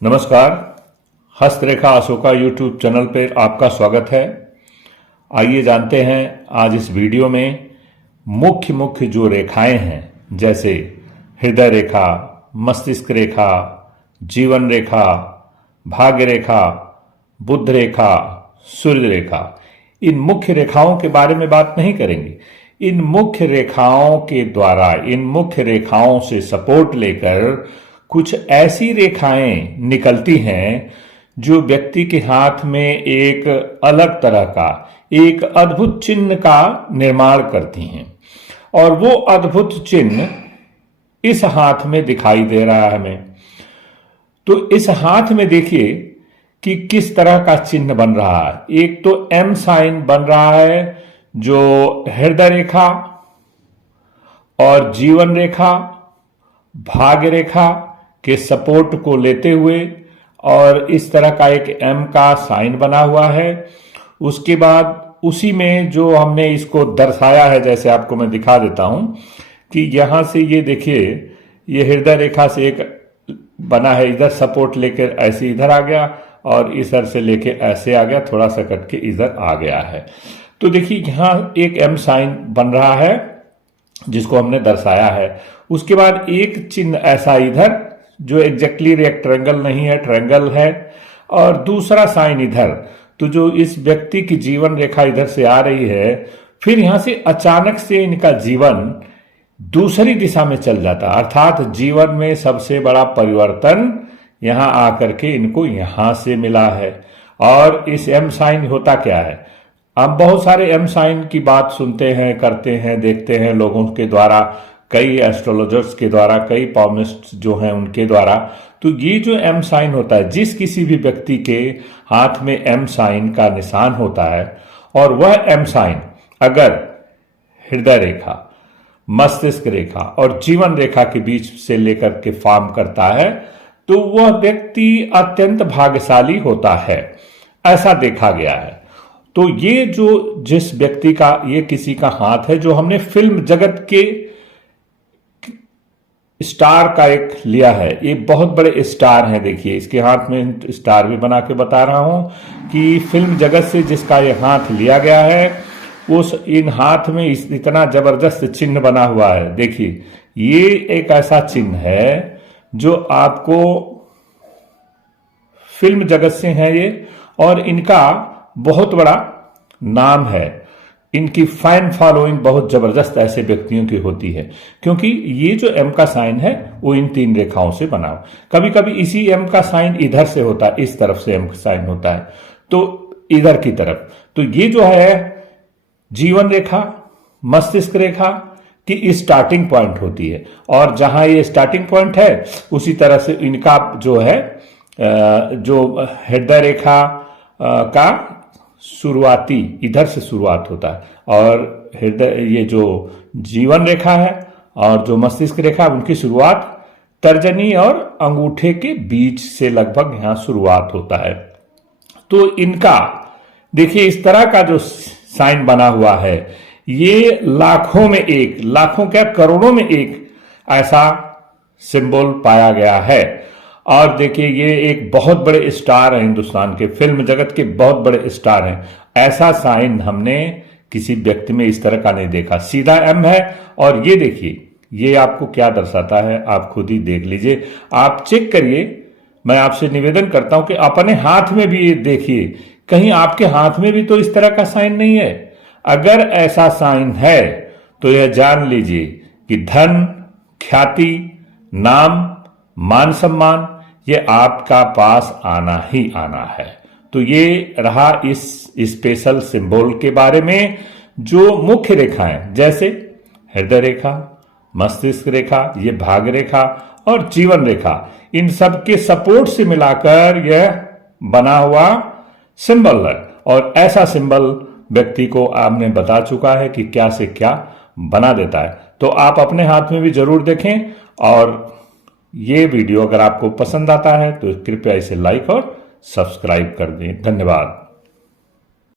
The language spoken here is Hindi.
नमस्कार। हस्तरेखा अशोका यूट्यूब चैनल पर आपका स्वागत है। आइए जानते हैं आज इस वीडियो में मुख्य जो रेखाएं हैं, जैसे हृदय रेखा, मस्तिष्क रेखा, जीवन रेखा, भाग्य रेखा, बुध रेखा, सूर्य रेखा, इन मुख्य रेखाओं के बारे में बात नहीं करेंगे। इन मुख्य रेखाओं के द्वारा, इन मुख्य रेखाओं से सपोर्ट लेकर कुछ ऐसी रेखाएं निकलती हैं जो व्यक्ति के हाथ में एक अलग तरह का, एक अद्भुत चिन्ह का निर्माण करती हैं। और वो अद्भुत चिन्ह इस हाथ में दिखाई दे रहा है हमें। तो इस हाथ में देखिए कि किस तरह का चिन्ह बन रहा है। एक तो एम साइन बन रहा है जो हृदय रेखा और जीवन रेखा, भाग्य रेखा के सपोर्ट को लेते हुए, और इस तरह का एक एम का साइन बना हुआ है। उसके बाद उसी में जो हमने इसको दर्शाया है, जैसे आपको मैं दिखा देता हूं कि यहां से ये देखिए, ये हृदय रेखा से एक बना है, इधर सपोर्ट लेकर ऐसे इधर आ गया और इधर से लेके ऐसे आ गया, थोड़ा सा कट के इधर आ गया है। तो देखिए यहां एक एम साइन बन रहा है जिसको हमने दर्शाया है। उसके बाद एक चिन्ह ऐसा इधर जो एग्जैक्टली रेक्टेंगल नहीं है, ट्रायंगल है, और दूसरा साइन इधर। तो जो इस व्यक्ति की जीवन रेखा इधर से आ रही है, फिर यहां से अचानक से इनका जीवन दूसरी दिशा में चल जाता, अर्थात जीवन में सबसे बड़ा परिवर्तन यहां आकर के इनको यहां से मिला है। और इस एम साइन होता क्या है, आप बहुत सारे एम साइन की बात सुनते हैं, करते हैं, देखते हैं लोगों के द्वारा, कई एस्ट्रोलॉजर्स के द्वारा, कई पॉमिस्ट जो हैं उनके द्वारा। तो ये जो एम साइन होता है, जिस किसी भी व्यक्ति के हाथ में एम साइन का निशान होता है, और वह एम साइन अगर हृदय रेखा, मस्तिष्क रेखा और जीवन रेखा के बीच से लेकर के फॉर्म करता है, तो वह व्यक्ति अत्यंत भाग्यशाली होता है, ऐसा देखा गया है। तो ये जो जिस व्यक्ति का, ये किसी का हाथ है जो हमने फिल्म जगत के स्टार का एक लिया है। ये बहुत बड़े स्टार हैं, देखिए इसके हाथ में स्टार भी बना के बता रहा हूं कि फिल्म जगत से जिसका ये हाथ लिया गया है, उस इन हाथ में इतना जबरदस्त चिन्ह बना हुआ है। देखिए ये एक ऐसा चिन्ह है जो आपको फिल्म जगत से है ये, और इनका बहुत बड़ा नाम है। इनकी फैन फॉलोइंग बहुत जबरदस्त ऐसे व्यक्तियों की होती है, क्योंकि ये जो एम का साइन है वो इन तीन रेखाओं से बना हो। कभी कभी इसी एम का साइन इधर से होता है, इस तरफ से एम का साइन होता है, तो इधर की तरफ। तो ये जो है जीवन रेखा, मस्तिष्क रेखा की स्टार्टिंग पॉइंट होती है, और जहां ये स्टार्टिंग पॉइंट है उसी तरह से इनका जो है, जो हृदय रेखा का शुरुआती इधर से शुरुआत होता है, और हृदय, ये जो जीवन रेखा है और जो मस्तिष्क रेखा, उनकी शुरुआत तर्जनी और अंगूठे के बीच से लगभग यहां शुरुआत होता है। तो इनका देखिए इस तरह का जो साइन बना हुआ है, ये लाखों में एक, लाखों क्या करोड़ों में एक ऐसा सिंबल पाया गया है। और देखिए ये एक बहुत बड़े स्टार हैं, हिंदुस्तान के फिल्म जगत के बहुत बड़े स्टार हैं। ऐसा साइन हमने किसी व्यक्ति में इस तरह का नहीं देखा। सीधा एम है, और ये देखिए ये आपको क्या दर्शाता है, आप खुद ही देख लीजिए, आप चेक करिए। मैं आपसे निवेदन करता हूं कि अपने हाथ में भी ये देखिए, कहीं आपके हाथ में भी तो इस तरह का साइन नहीं है। अगर ऐसा साइन है तो यह जान लीजिए कि धन, ख्याति, नाम, मान सम्मान, ये आपका पास आना ही आना है। तो ये रहा इस स्पेशल सिंबल के बारे में। जो मुख्य रेखाएं जैसे हृदय रेखा, मस्तिष्क रेखा, ये भाग्य रेखा और जीवन रेखा, इन सब के सपोर्ट से मिलाकर यह बना हुआ सिंबल है। और ऐसा सिंबल व्यक्ति को आपने बता चुका है कि क्या से क्या बना देता है। तो आप अपने हाथ में भी जरूर देखें, और ये वीडियो अगर आपको पसंद आता है तो कृपया इसे लाइक और सब्सक्राइब कर दें। धन्यवाद।